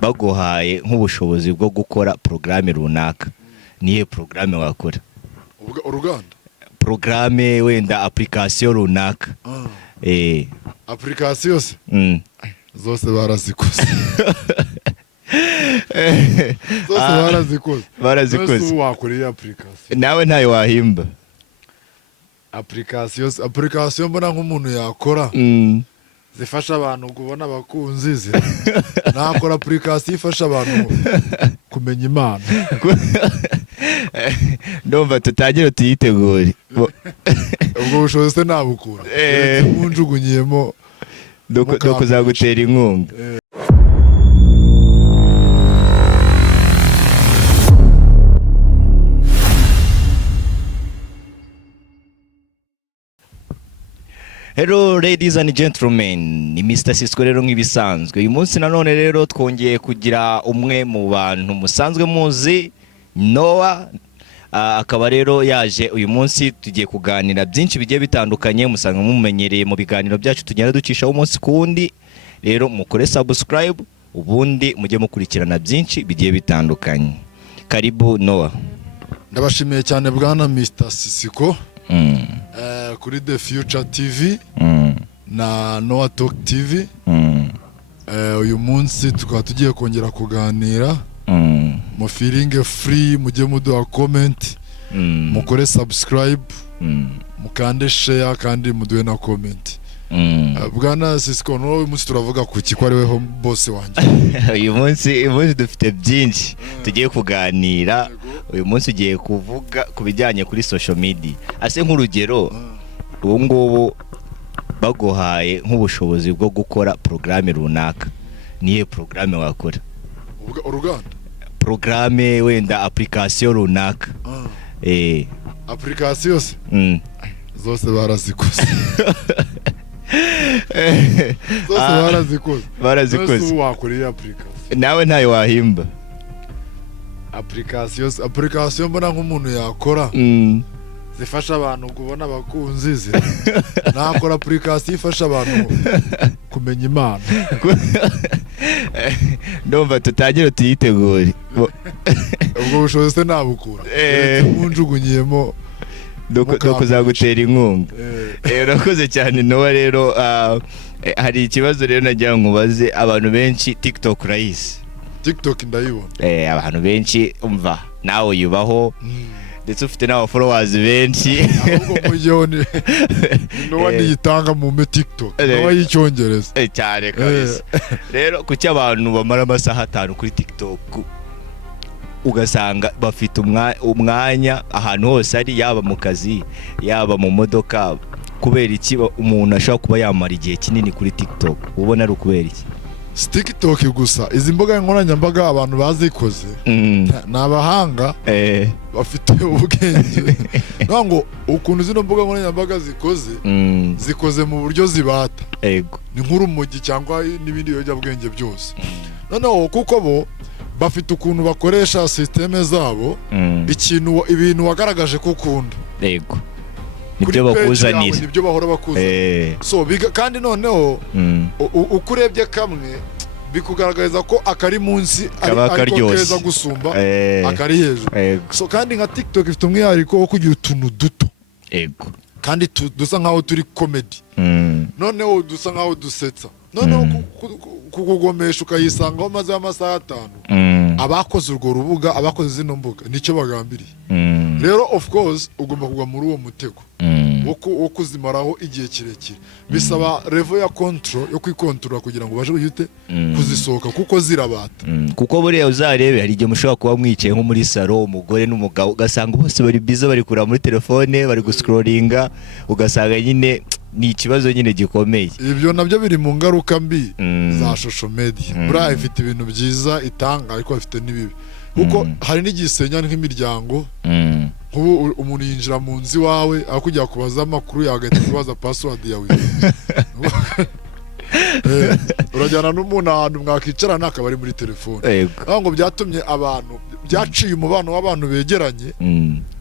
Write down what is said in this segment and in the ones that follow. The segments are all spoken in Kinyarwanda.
baguhaye nk'ubushobozi bwo gukora programme runaka, niye programme wakora? Uruganda Programme wenda application runaka. Application se zose barazikoze. Zose barazikoze. Wakoreye application nawe ntayo wahimba? Application mbona nk'umuntu yakora zifasha abantu kubona abakunzi nakora application ifasha abantu kumenya Imana. Ndumva tutagire tuyitegure. Ubwo bushobozi se nabukura munjugunyemo do kuzagutera inkunga. Hello ladies and gentlemen, ni Mr. Sisco rero nk'ibisanzwe. Uyu munsi nanone rero twongeye kugira umwe mu bantu musanzwe muzi, Noah. Akaba rero yaje uyu munsi tugiye kuganira byinshi bigiye bitandukanye, musanga mumenyereye mu biganiro byacu tugenda ducishaho umunsi kundi. Rero mukore subscribe ubundi mujye mukurikirana byinshi bigiye bitandukanye. Karibu Noah. Ndabashimiye cyane bwana Mr. Sisco. Kuri The Future TV na Noah Talk TV. Uyu munsi tukaba tugiye kongera kuganira. Mu feeling free, mujye muduha comment, mukore subscribe, mukande share kandi muduhe na comment. Bwana Sisco, uyu munsi turavuga ku ki, ko ari weho boss wanjye? Uyu munsi dufite byinshi tugiye kuganira. Uyu munsi ugiye kuvuga ku bijyanye kuri social media. Ase nk'urugero, ubu ngubu baguhaye nk'ubushobozi bwo gukora programme runaka, niye programme wakora? Uruganda programme wenda application runaka. Application se zose barazikoze. Zose barazikoze. Wakoreye application nawe ntayo wahimba? Application mbona nk'umuntu yakora zifasha abantu kubona abakunzi nakora application ifasha abantu kumenya Imana. Ndumva tutagire tuyitegure. Ubwo bushobozi se nabukura munjugunyemo do kuzagutera inkunga. Urakoze cyane Noah. Rero hari ikibazo rero nagira nkubaze. Abantu benshi TikTok urayise? TikTok ndayibona. Abantu benshi umva nawe yubaho ndetse ufite n'aba followers benshi. Ahubwo mujyeho Noah niyitanga mu TikTok. Noah y'icyongereza. Cyane kabisa. Rero kuki abantu bamara amasaha 5 kuri TikTok ugasanga bafite umwanya ahantu hose ari, yaba mu kazi yaba mu modoka? Kubera iki umuntu ashobora kuba yamara igihe kinini kuri TikTok? Ubona ari ukubera iki? TikTok gusa, izi mboga nkoranyambaga abantu bazikoze n'abahanga bafite ubwenge. Ngo ukuntu zino mboga nkoranyambaga zikoze mu buryo zibata. Ni nk'urumogi cyangwa n'ibindi biyobyabwenge byose. Noneho kuko bo bafite ukuntu bakoresha systeme zabo, ibintu wagaragaje ko ukunda nibyo bakuzanira, nibyo bahora bakuzanira. So kandi noneho ukurebye kamwe bikugaragariza ko akari munsi ariko keza gusumba akari hejuru. So kandi nka TikTok ifite umwihariko wo kugira utuntu duto kandi dusa nkaho turi comedy, noneho dusa nkaho dusetsa, noneho kukugomesha ukayisangaho maze amasaha 5. Abakoze urwo rubuga, abakoze zino mbuga nicyo bagambiriye. Rero of course ugomba kugwa muri uwo mutego wo kuzimaraho igihe kirekire. Bisaba level ya control yo kwikontrola kugira ngo baje kuyute kuzisohoka, kuko zirabata. Kuko buriya uzarebe hari igihe mushobora kuba mwicaye nko muri salo, umugore n'umugabo, ugasanga bose bari biza bari kureba muri telefone, bari guscrollinga, ugasanga nyine ni ikibazo nyine gikomeye. Ibyo nabyo biri mu ngaruka mbi za social media. Buriya ifite ibintu byiza itanga, ariko ifite n'ibibi. Kuko hari n'igisenya nk'imiryango. Kuko umuntu yinjira mu nzu wawe akujya kubaza amakuru yagahita kubaza password yawe. Urajyana n'umuntu ahantu mwakicarana akaba ari muri telefone. Ngo byatumye abantu, byaciye umubano w'abantu begeranye,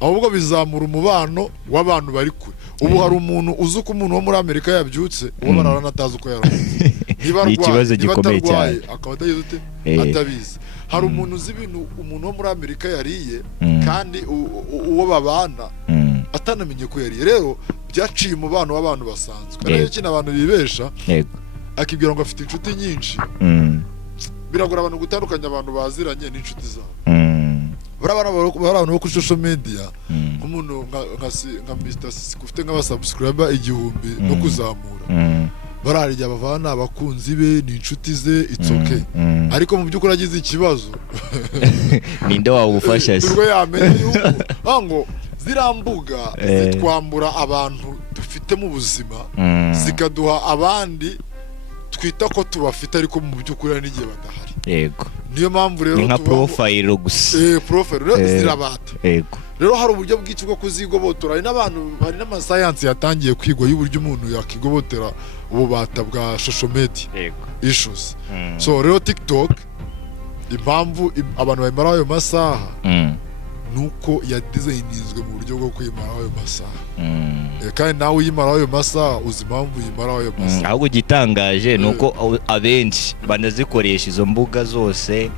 ahubwo bizamura umubano w'abantu bari kure. Ubu hari umuntu uzi ko umuntu wo muri Amerika yabyutse, uwo bararana atazi uko yaramutse. ni ikibazo gikomeye cyane akaba atagize atabizi. Hari umuntu uzi ibintu umuntu wo muri Amerika yariye kandi uwo babana atanamenye ko yariye. Rero byaciye umubano w'abantu basanzwe. Rero ikintu abantu bibesha akibwira ngo afite inshuti nyinshi, biragora abantu gutandukanya abantu baziranye n'inshuti zabo. Barabana bo kuri social media nk'umuntu nka Mr. Sisiko ufite nk'abasubscriber 1000 no kuzamura, bararya bavana abakunzi be ni inshuti ze, it's okay. Ariko mu by'ukuri agize ikibazo ninde wawufasha se? Urwo yamenye yuko ngo zirambuga zitwambura abantu dufite mu buzima zikaduha abandi twita ko tubafite ariko mu by'ukuri n'igihe badahari. Yego, niyo mpamvu rero nka profile gusa. Profile rero zirabata. Yego, rero hari uburyo bw'iki bwo kuzigobotora. Hari n'abantu, hari n'amasayansi yatangiye kwigwa y'uburyo umuntu yakigobotera ububata bwa social media issues. So rero TikTok impamvu abantu bayimara ayo masaha nuko yadesignizwe mu buryo bwo kwimara ayo masaha. Kandi nawe uyimara ayo masaha uzi impamvu uyimara ayo masaha. Ahubwo gitangaje nuko abenshi banazikoresha izo mbuga zose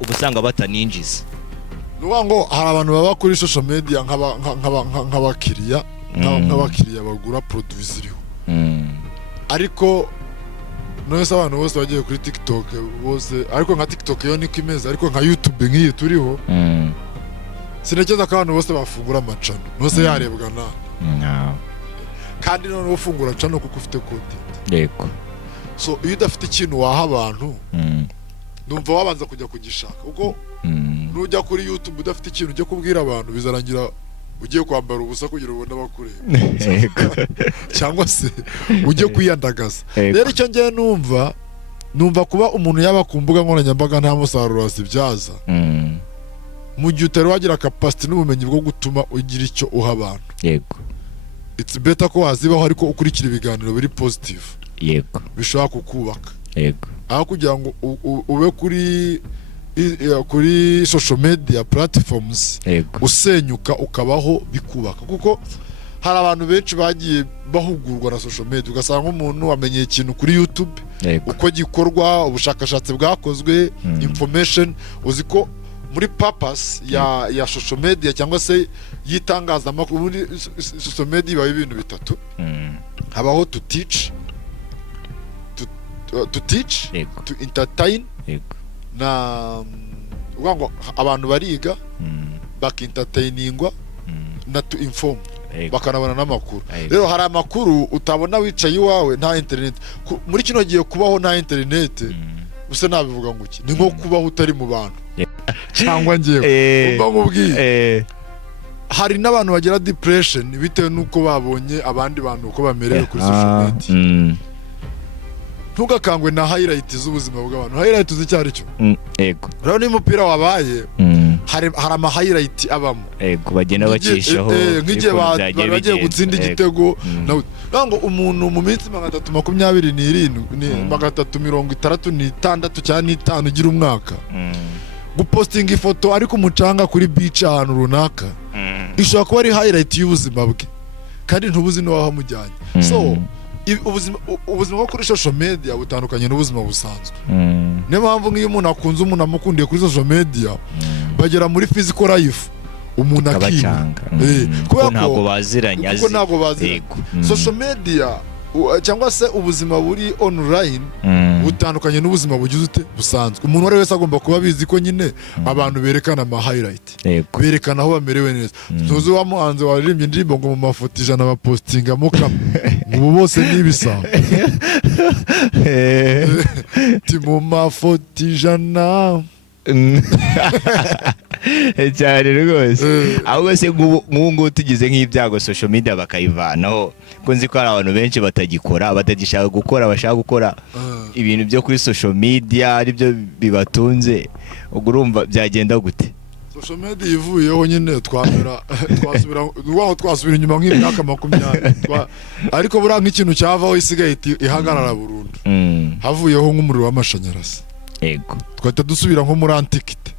ubusanga bataninjiza. Nuwa ngo hari abantu baba kuri social media nk'abakiriya bagura produits ziriho. Ariko nose abantu bose bagiye kuri TikTok bose, ariko nka TikTok yo niko imeze, ariko nka YouTube nk'iyi turiho sinekeza ko abantu bose bafungura amacano nose yarebwa na kandi none ufungura cano kuko ufite content. Yego, so iyo udafite ikintu waha abantu ndumva wabanza kujya kugishaka, kuko nujya kuri YouTube udafite ikintu ujya kubwira abantu bizarangira ugiye kwambara ubusa kugira ubone abakureba cyangwa se ujye kwiyandagaza. Rero icyo ngiye numva kuba umuntu yaba ku mbuga nkoranyambaga nta musaruro asibyaza mu gihe utari wagira capacity n'ubumenyi bwo gutuma ugira icyo uha abantu. Yego, it's better ko wazibaho ariko ukurikira ibiganiro biri positive. Yego, bishobora kukubaka. Yego, aho kugira ngo ube kuri social media platforms usenyuka ukabaho bikubaka, kuko hari abantu benshi bagiye bahugurwa na social media. Ugasanga umuntu wamenye ikintu kuri YouTube uko gikorwa, ubushakashatsi bwakozwe, information uzi ko muri purpose ya social media cyangwa se yitangazamakuru. Muri social media iba ibintu bitatu. Habaho to teach, to entertain, na ngo abantu bariga bakintertainingwa na to inform, bakanabona n'amakuru. Rero hari amakuru utabona wicaye iwawe nta internet. Muri kino gihe kubaho nta internet usa nabivuga ngo iki, ni nko kubaho utari mu bantu cyangwa ngewe umva nkubwiye. Hari n'abantu bagira depression bitewe nuko babonye abandi bantu uko bamerewe kuri social media. Ntugakangwe na highlight z'ubuzima bw'abantu. Highlight z'icyari cyo. Yego, rero ni umupira wabaye hari ama highlight abamo. Yego, bagenda bacishaho nk'igihe bagiye gutsinda igitego. Nango umuntu mu minsi 327 366 cyane 5 ugira umwaka gupostinga ifoto ariko umucanga kuri beach ahantu runaka ishobora kuba ari highlight y'ubuzima bwe kandi ntubuzi no waho mujyanye. So ubuzima bwo kuri social media butandukanye n'ubuzima busanzwe. Niyo mpamvu nk'iyo umuntu akunze umuntu amukundiye kuri social media bagera muri physical life umuntu akimanga kuko ntabwo baziranye. Social media cyangwa se ubuzima buri online butandukanye n'ubuzima bugize ute busanzwe. Umuntu wari wese agomba kuba bizi ko nyine abantu berekana ama highlight, berekana aho bamerewe neza. Tuzi wa muhanzi waririmbye indirimbo ngo mu mafoto 100 bapostinga mo ubu bose nibisa ti mu mafoto 100 cyane rwose. Ahubwo se nk'ubu tugize nk'ibyago social media bakayivanaho, ko nzi ko hari abantu benshi batagishaka gukora, bashaka gukora ibintu byo kuri social media aribyo bibatunze, ubwo urumva byagenda gute? Social media ivuyeho nyine twasubira inyuma nk'imyaka 20 ariko bura nk'ikintu cyavaho isigaye ihagarara burundu. Havuyeho nk'umuriro w'amashanyarazi. Yego, twahita dusubira nko muri antiquite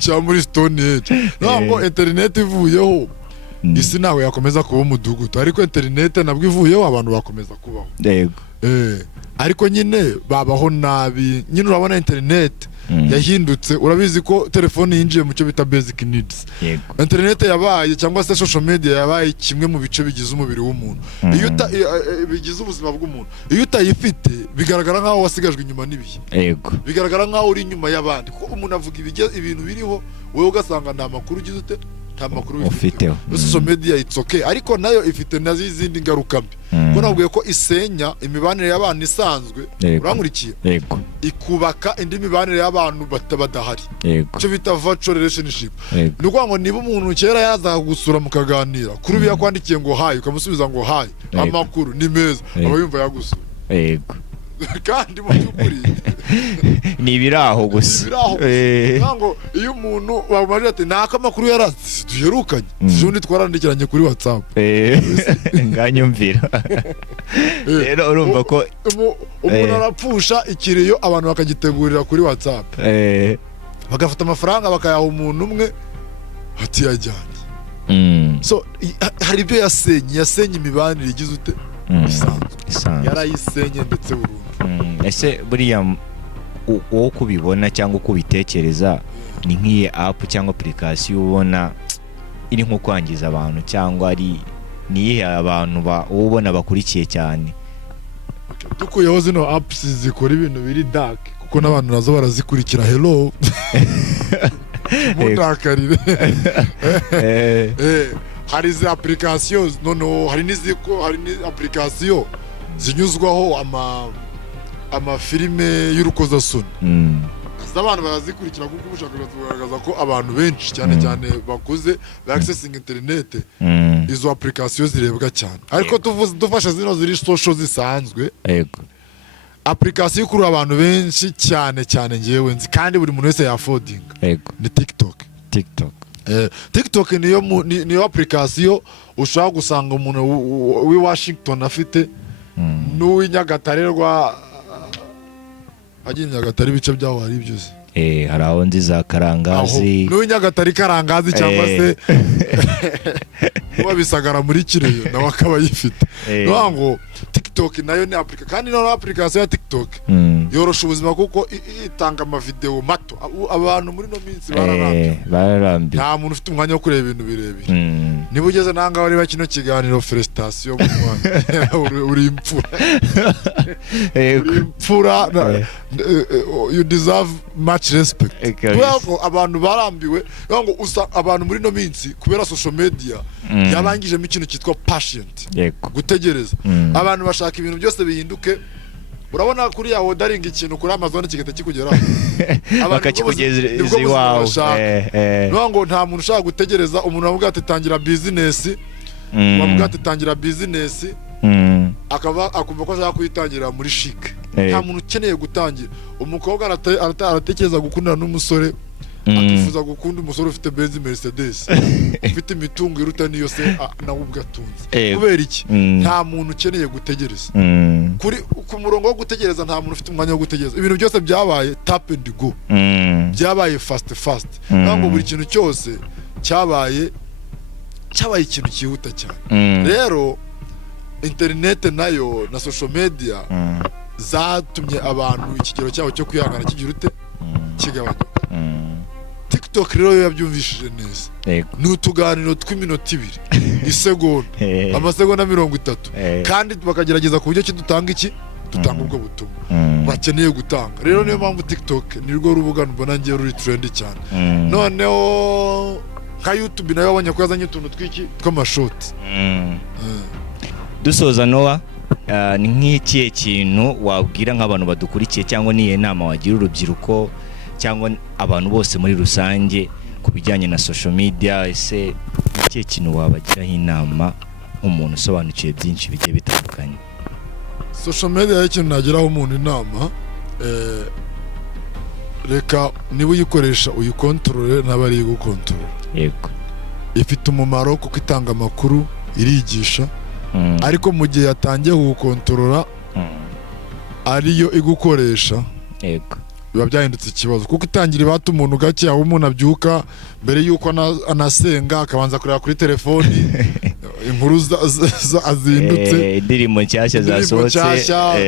cyangwa muri stone age. Ntabwo internet ivuyeho isi nawe yakomeza kuba umudugudu, ariko internet nabwo ivuyeho abantu bakomeza kubaho. Yego. Ariko nyine babaho nabi. Nyine urabona internet yahindutse, urabizi ko telefone yinjiye mu cyo bita basic needs. Internet yabaye cyangwa se social media yabaye kimwe mu bice bigize umubiri w'umuntu, iyo bigize ubuzima bw'umuntu. Iyo utayifite bigaragara nkaho wasigajwe inyuma n'ibihe. Yego. Bigaragara nkaho uri inyuma y'abandi, kuko umuntu avuga ibintu biriho, wowe ugasanga nta makuru ugize ute, nta makuru ufite. Social media it's okay, ariko nayo ifite nazo izindi ngaruka mbi. Ko nabwiye ko isenya imibanire y'abantu isanzwe, urankurikiye? Yego. Ikubaka indi mibanire y'abantu badahari. Yego. Cyo bita virtual relationship. Nuko ngo niba umuntu kera yaza gusura mukaganira, kuri biya kwandikiye ngo hayi, ukamusubiza ngo hayi, amakuru ni meza, aba yumva yagusura. Yego. Kandi mu byukuri ni ibiraho gusa. Ngo iyo umuntu bamarira ati naka amakuru yaratse duherukanye, undi twarandikiranye kuri WhatsApp. Nganyumvira. Rero urumva ko umuntu arapfusha ikiriyo abantu bakagitegurira kuri WhatsApp, bagafata amafaranga bakayaha umuntu umwe ati yajyanye. So hari ibyo yasenye imibanire igize ute isanzwe, yarayisenye ndetse burundu. Ese buriya wowe kubibona cyangwa uko ubitekereza, ni nk'iyi app cyangwa application ubona iri nko kwangiza abantu, cyangwa ari niyihe abantu ubona bakurikiye cyane? Dukuyeho zino apps zikora ibintu biri dark, kuko n'abantu nazo barazikurikira. Hello mundakarire. Hari izi applications, noneho hari application zinyuzwaho amafilime y'urukozasoni. Abantu barazikurikira kuko ubushakashatsi bugaragaza ko abantu benshi cyane cyane bakuze ba accessing internet, izo application zirebwa cyane. Ariko dufasha zino ziri social zisanzwe, application kuri abantu benshi cyane cyane ngewe nzi kandi buri muntu wese yaffording, ni TikTok. TikTok niyo application ushaka gusanga umuntu w'i Washington afite, n'uw'i Nyagatare agiye Nyagatare ibice byaho hari byose. Hari aho nzi za Karangazi, n'uw'i Nyagatare Karangazi, cyangwa se wabisagara muri Kireyo nawe akaba yifite. Ngo TikTok nayo ni application, kandi no application ya TikTok yorosha ubuzima kuko itanga amavideo mato. Abantu muri no minsi bararambiwe, nta muntu ufite umwanya wo kureba ibintu birebire. Niba ugeze nanga bari bakino kiganiro felicitation mu Rwanda, uri impfura. You deserve much respect. Kuko abantu barambiwe, ngo abantu muri no minsi kubera social media yabangijemo ikintu cyitwa patient, gutegereza. Abantu bashaka ibintu byose bihinduke. Urabona kuri ya ordering ikintu kuri Amazon kigata kikugeraho, bakakigeza iwawe. Ngo nta muntu ushaka gutegereza. Umuntu avuga ati tangira business, wavuga ati tangira business, akumva ko ashaka kuyitangira muri chic. Nta muntu ukeneye gutangira. Umukobwa aratekereza gukundana n'umusore, akifuza gukunda umusore ufite Benz Mercedes, ufite imitungo iruta niyo se nawe ubwatunze. Kubera iki? Nta muntu ukeneye gutegereza. Ku murongo wo gutegereza nta muntu ufite umwanya wo gutegereza. Ibintu byose byabaye tap and go, byabaye fast. Ntabwo buri kintu cyose cyabaye ikintu cyihuta cyane. Rero internet nayo na social media zatumye abantu ikigero cyabo cyo kwihangana kigira ute kigabanya. TikTok rero yabyumvishije neza. Ni utuganiro tw'iminota 2, isegonda, amasegonda 30, kandi bakagerageza ku buryo dutanga ubwo butumwa bakeneye gutanga. Rero niyo mpamvu TikTok nirwo rubuga mbona ngiye ruri trend cyane. Noneho nka YouTube nayo wabonye ko yazanye utuntu tw'amashoti. Dusoza Noah, ni nk'ikihe kintu wabwira nk'abantu badukurikiye, cyangwa niye nama wagira urubyiruko cyangwa abantu bose muri rusange ku bijyanye na social media? Ese ikihe kintu wabagiraho inama nk'umuntu usobanukiye byinshi bigiye bitandukanye? Social media ikintu nagiraho umuntu inama, reka niba uyikoresha uyikontorore n'abari gukontorora. Yego. Ifite umumaro kuko itanga amakuru, irigisha, ariko mu gihe yatangiye gukontorora ariyo igukoresha, biba byahindutse ikibazo, kuko itangira ibata umuntu gake, aho umuntu abyuka mbere yuko anasenga akabanza kureba kuri telefoni inkuru azindutse, indirimbo nshyashya zasohotse,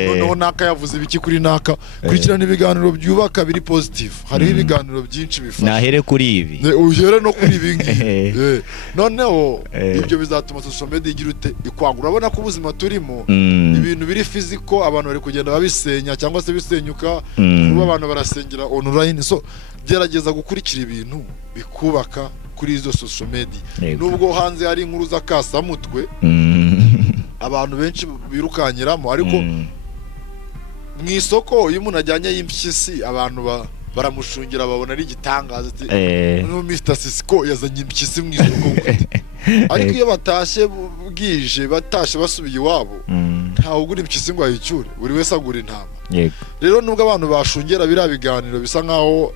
noneho naka yavuze ibiki kuri naka. Kurikirana ibiganiro byubaka biri positive, hariho ibiganiro byinshi bifasha. Nahere kuri ibi, uhere no kuri ibi ngibi. Noneho ibyo bizatuma social media igira ute ikwagura. Urabona ko ubuzima turimo ibintu biri physical abantu bari kugenda babisenya cyangwa se bisenyuka, kuba abantu barasengera online. So gerageza gukurikira ibintu bikubaka kuri izo social media. Nubwo hanze hari inkuru z'akasamutwe abantu benshi birukanyiramo, ariko mu isoko iyo umuntu ajyanye y'impyisi abantu baramushungira, babona ari igitangaza ati no Mr Sisco yazanye impyisi mu isoko. Ariko iyo batashye bwije, batashye basubiye iwabo, ntawe ugura impyisi ngo ayicyure, buri wese agura intama. Rero nubwo abantu bashungera biriya biganiro bisa nkaho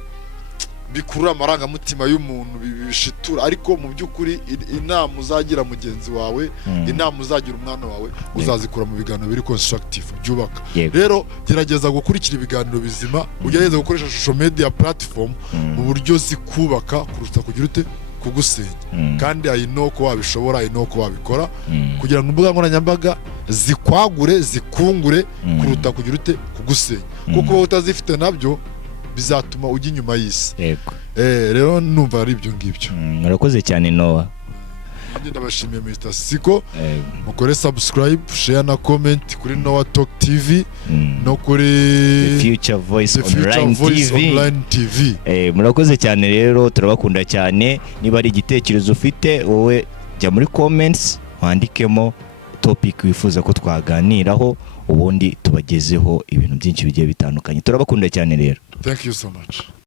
bikurura amarangamutima y'umuntu, bishitura, ariko mu by'ukuri inama uzagira mugenzi wawe, inama uzagira umwana wawe, uzazikura mu biganiro biri constructive byubaka. Rero gerageza gukurikira ibiganiro bizima, ugerageza gukoresha social media platform mu buryo zikubaka kuruta kugira ute kugusenya. Kandi I know ko wabishobora, I know ko wabikora, kugira ngo imbuga nkoranyambaga zikwagure, zikungure kuruta kugira ute kugusenya. Kuko utazifite nabyo bizatuma ujya inyuma y'isi. Rero numva ari ibyo ngibyo. Murakoze cyane Noah. Ndabashimiye Mr Sisco. Mukore subscribe, share na comment kuri Noah Talk TV no kuri The Future Voice Online TV. Murakoze cyane rero, turabakunda cyane. Niba ari igitekerezo ufite wowe, jya muri comments wandikemo topic wifuza ko twaganiraho, ubundi tubagezeho ibintu byinshi bigiye bitandukanye. Turabakunda cyane rero. Thank you so much.